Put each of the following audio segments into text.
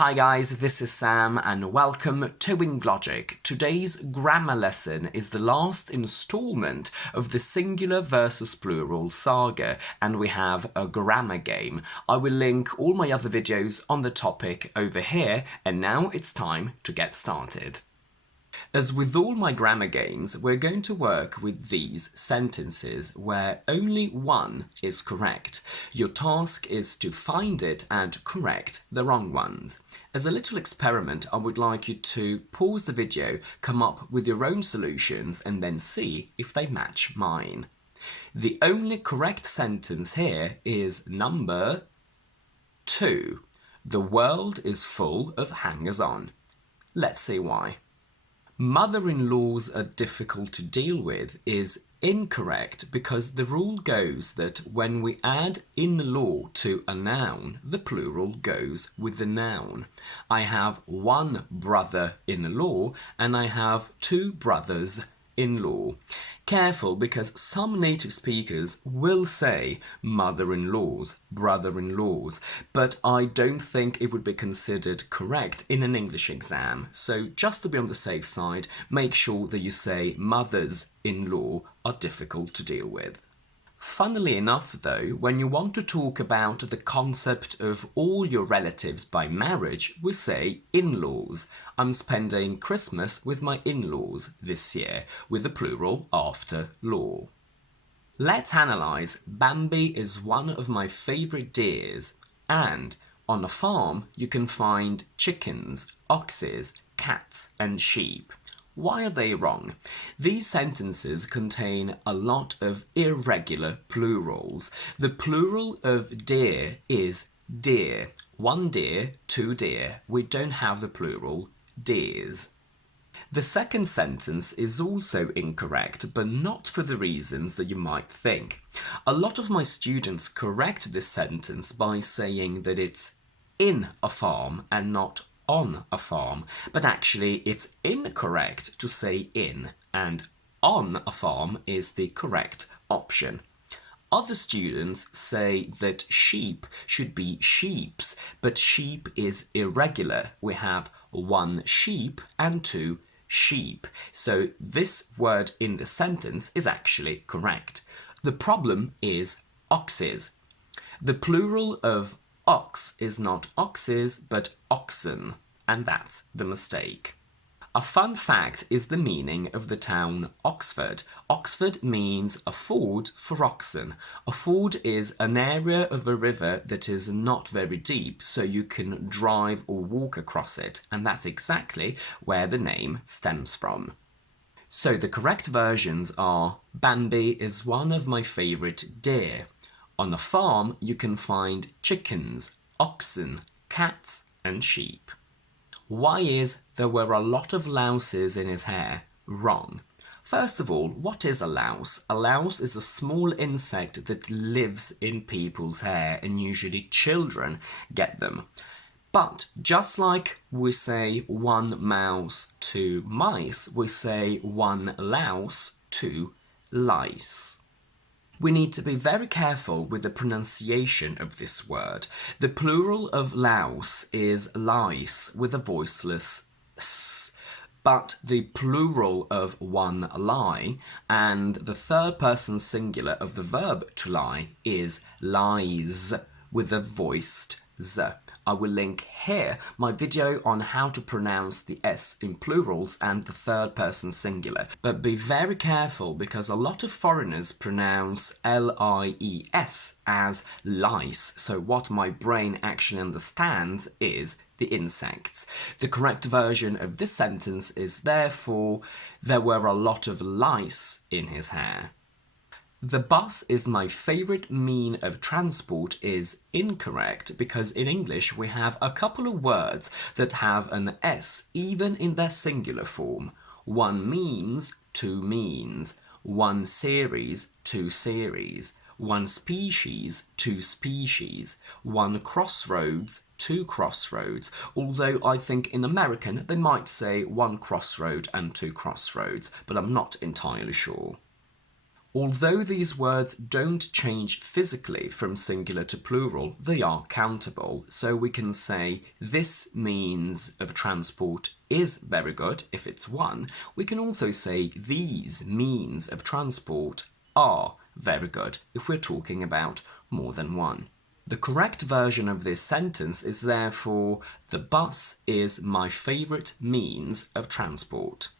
Hi guys, this is Sam and welcome to Logic. Today's grammar lesson is the last installment of the singular versus plural saga, and we have a grammar game. I will link all my other videos on the topic over here, and now it's time to get started. As with all my grammar games, we're going to work with these sentences where only one is correct. Your task is to find it and correct the wrong ones. As a little experiment, I would like you to pause the video, come up with your own solutions, and then see if they match mine. The only correct sentence here is number 2. The world is full of hangers-on. Let's see why. Mother-in-laws are difficult to deal with is incorrect because the rule goes that when we add in-law to a noun, the plural goes with the noun. I have one brother-in-law and I have two brothers-in-law. Careful, because some native speakers will say mother-in-laws, brother-in-laws, but I don't think it would be considered correct in an English exam. So just to be on the safe side, make sure that you say mothers-in-law are difficult to deal with. Funnily enough though, when you want to talk about the concept of all your relatives by marriage, we say in-laws. I'm spending Christmas with my in-laws this year, with the plural after law. Let's analyse. Bambi is one of my favourite deers, and on a farm you can find chickens, oxes, cats and sheep. Why are they wrong? These sentences contain a lot of irregular plurals. The plural of deer is deer. One deer, two deer. We don't have the plural deers. The second sentence is also incorrect, but not for the reasons that you might think. A lot of my students correct this sentence by saying that it's in a farm and not on a farm, but actually it's incorrect to say in, and on a farm is the correct option. Other students say that sheep should be sheeps, but sheep is irregular. We have one sheep and two sheep, so this word in the sentence is actually correct. The problem is oxes. The plural of ox is not oxes, but oxen, and that's the mistake. A fun fact is the meaning of the town Oxford. Oxford means a ford for oxen. A ford is an area of a river that is not very deep, so you can drive or walk across it, and that's exactly where the name stems from. So the correct versions are: Bambi is one of my favourite deer. On a farm, you can find chickens, oxen, cats and sheep. Why is "there were a lot of louses in his hair" wrong? First of all, what is a louse? A louse is a small insect that lives in people's hair, and usually children get them. But just like we say one mouse to mice, we say one louse to lice. We need to be very careful with the pronunciation of this word. The plural of louse is lice with a voiceless s, but the plural of one lie and the third person singular of the verb to lie is lies with a voiced z. I will link here my video on how to pronounce the S in plurals and the third person singular. But be very careful, because a lot of foreigners pronounce L-I-E-S as lice, so what my brain actually understands is the insects. The correct version of this sentence is therefore, there were a lot of lice in his hair. The bus is my favourite mean of transport is incorrect, because in English we have a couple of words that have an S even in their singular form. One means, two means. One series, two series. One species, two species. One crossroads, two crossroads. Although I think in American they might say one crossroad and two crossroads, but I'm not entirely sure. Although these words don't change physically from singular to plural, they are countable. So we can say this means of transport is very good if it's one. We can also say these means of transport are very good if we're talking about more than one. The correct version of this sentence is therefore, the bus is my favourite means of transport.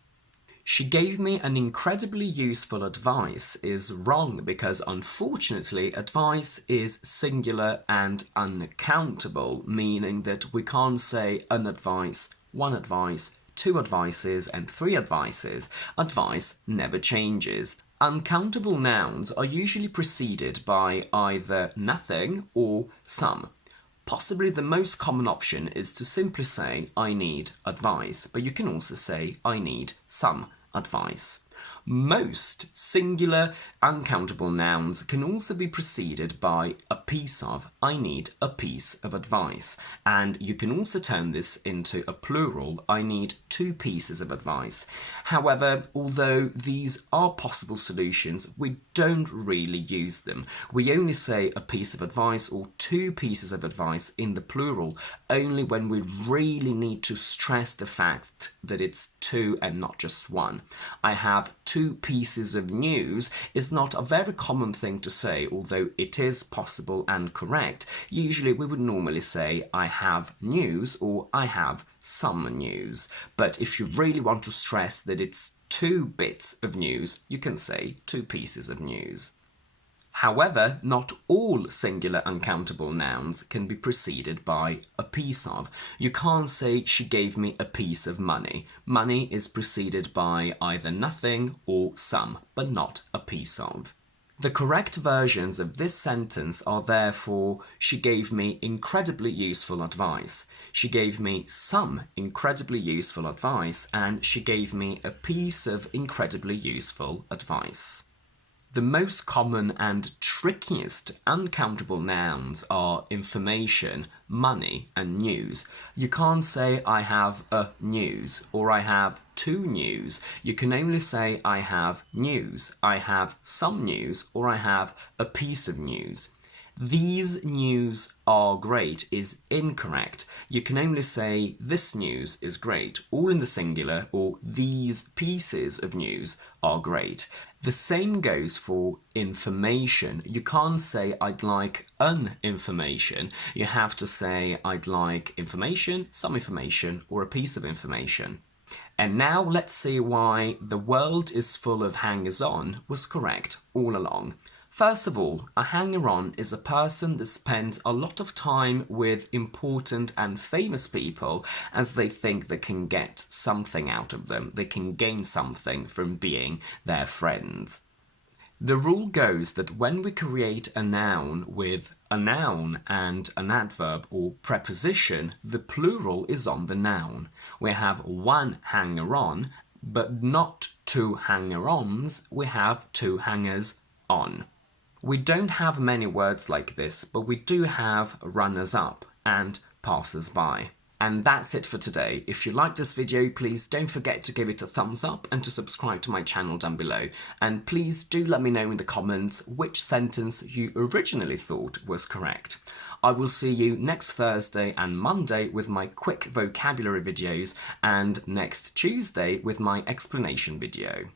She gave me an incredibly useful advice is wrong because unfortunately advice is singular and uncountable, meaning that we can't say an advice, one advice, two advices and three advices. Advice never changes. Uncountable nouns are usually preceded by either nothing or some. Possibly the most common option is to simply say, I need advice, but you can also say, I need some advice. Most singular uncountable nouns can also be preceded by a piece of, I need a piece of advice. And you can also turn this into a plural, I need two pieces of advice. However, although these are possible solutions, we don't really use them. We only say a piece of advice or two pieces of advice in the plural only when we really need to stress the fact that it's two and not just one. I have two pieces of news is not a very common thing to say, although it is possible and correct. Usually we would normally say I have news or I have some news. But if you really want to stress that it's two bits of news, you can say two pieces of news. However, not all singular uncountable nouns can be preceded by a piece of. You can't say she gave me a piece of money. Money is preceded by either nothing or some, but not a piece of. The correct versions of this sentence are therefore, she gave me incredibly useful advice. She gave me some incredibly useful advice, and she gave me a piece of incredibly useful advice. The most common and trickiest uncountable nouns are information, money, and news. You can't say I have a news or I have two news. You can only say I have news, I have some news, or I have a piece of news. These news are great is incorrect. You can only say this news is great, all in the singular, or these pieces of news are great. The same goes for information. You can't say I'd like an information. You have to say I'd like information, some information, or a piece of information. And now let's see why the world is full of hangers-on was correct all along. First of all, a hanger-on is a person that spends a lot of time with important and famous people as they think they can get something out of them. They can gain something from being their friends. The rule goes that when we create a noun with a noun and an adverb or preposition, the plural is on the noun. We have one hanger-on, but not two hanger-ons. We have two hangers-on. We don't have many words like this, but we do have runners-up and passers-by. And that's it for today. If you like this video, please don't forget to give it a thumbs up and to subscribe to my channel down below. And please do let me know in the comments which sentence you originally thought was correct. I will see you next Thursday and Monday with my quick vocabulary videos and next Tuesday with my explanation video.